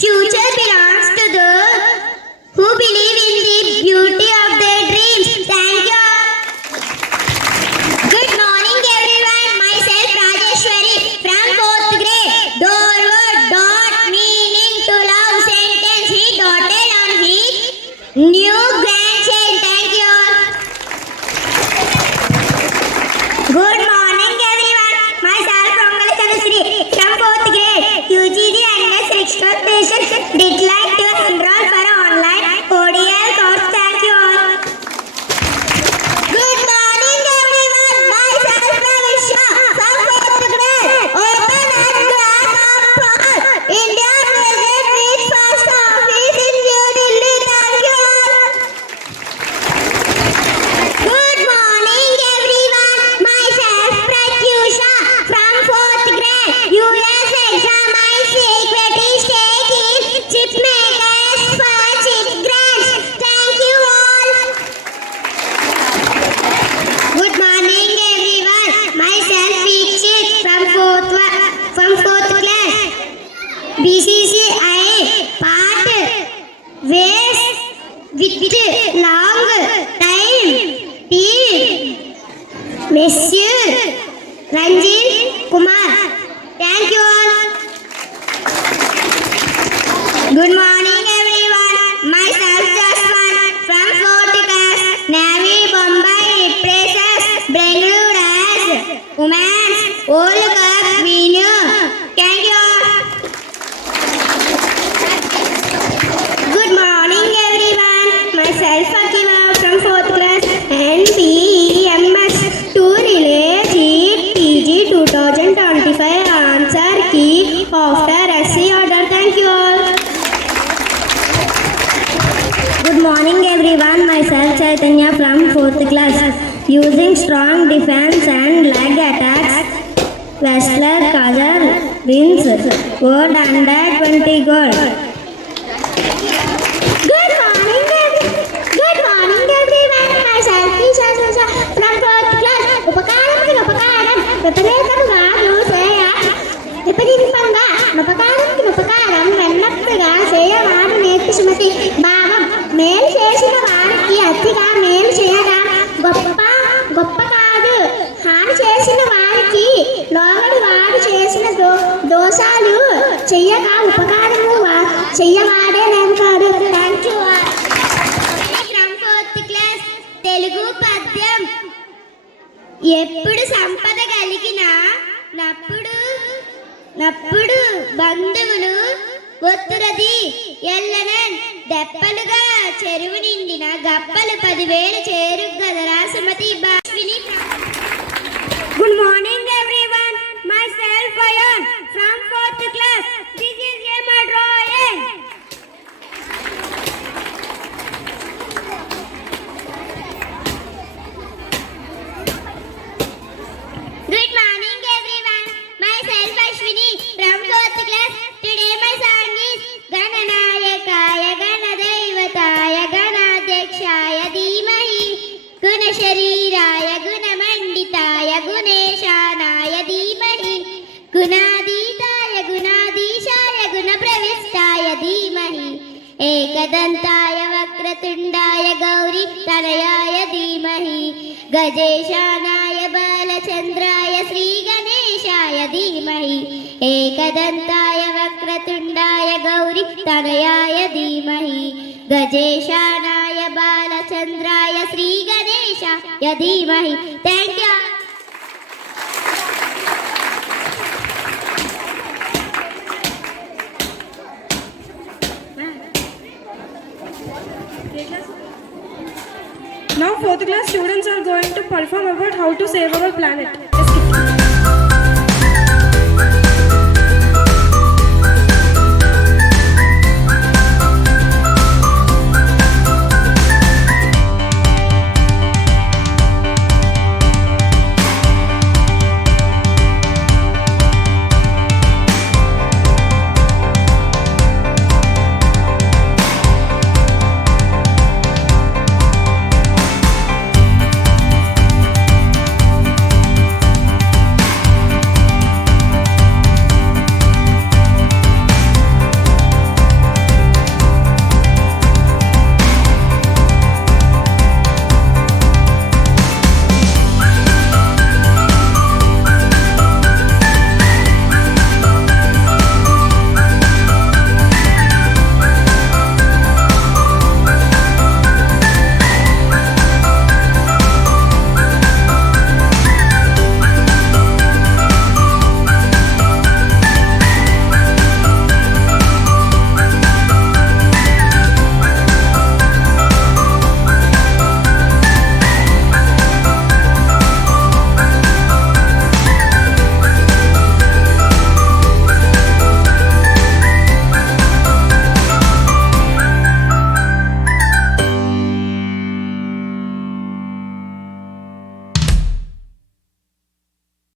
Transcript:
Future belongs to those who believe in the beauty of their dreams. Thank you all. Good morning everyone. Myself Rajeshwari from 4th grade. Door word dot meaning to love sentence he dotted on his new grandchild. Thank you all. Good morning everyone. Myself Dhanalakshmi Mam from 4th grade. UGG and registration did like to enroll for online ODL course. Thank you all. Good morning everyone. Myself Vishwa from 4th grade. Open and class of Paul. India present with first office in New Delhi. Thank you all. Good morning everyone. Myself Pratyusha from 4th grade. US exam I secret is taking chip makers for chip grants. Thank you all. Good morning everyone. Myself Vikshit from 4th class. BCCI part ways with long time till Monsieur Ranjit Kumar. Thank you all. Good morning everyone. Myself Jaswan from 4th class. Navy Bombay represents Bangalore as Women's World Cup winner. Thank you all. Good morning everyone. Myself Fatima from 4th class and BMS to relay PG 2025 answer key after SC order. Thank you all. Good morning everyone. Myself Chaitanya from 4th class. Using strong defense and leg attacks, Wrestler Kajar wins World Under 20 gold. Good morning everyone. Myself Isha from 4th class. Upakaram విపరీతముగా చేయ విపరీతంగా ఉపకారం వెన్నట్టుగా చేయవాడు నేర్పి సుమతి భావం మేలు చేసిన వారికి అతిగా మేలు చేయడం గొప్ప కాదు. హాని చేసిన వారికి లోగడి వాడు చేసిన దోషాలు చెయ్యక ఉపకారము చెయ్యవాడే నేర్పాడు. Thank you. From 4th class Telugu పద్యం. ఎప్పుడు సంపద కలిగిన నప్పుడు బంధువులు ఒత్తురది ఎల్లనన్ దెప్పలుగా చెరువు నిండిన గప్పలు 10,000 చేరుగదరా Sumathi భాష్విని. Good morning everyone. Myself Ayan from 4th class. This is my drawing. Good morning everyone. Myself Ashwini from 4th class. Today my song is Gananayakaya Ganadaivataya Ganadhyakshaya Dhimahi Gunashariraya Gunamanditaya Guneshanaya Dhimahi Gunaditaya Gunadishaya Gunapravistaya Dhimahi Ekadantaya Vakratundaya Gauri Tanayaya Dhimahi Gajeshanaya Balachandraya Sri Ganeshaya Dhimahi Ekadantaya Vakratundaya Gauri Tanayaya Dhimahi Gajeshanaya Balachandraya Sri Ganeshaya Dhimahi. Thank you. Now 4th class students are going to perform about how to save our planet.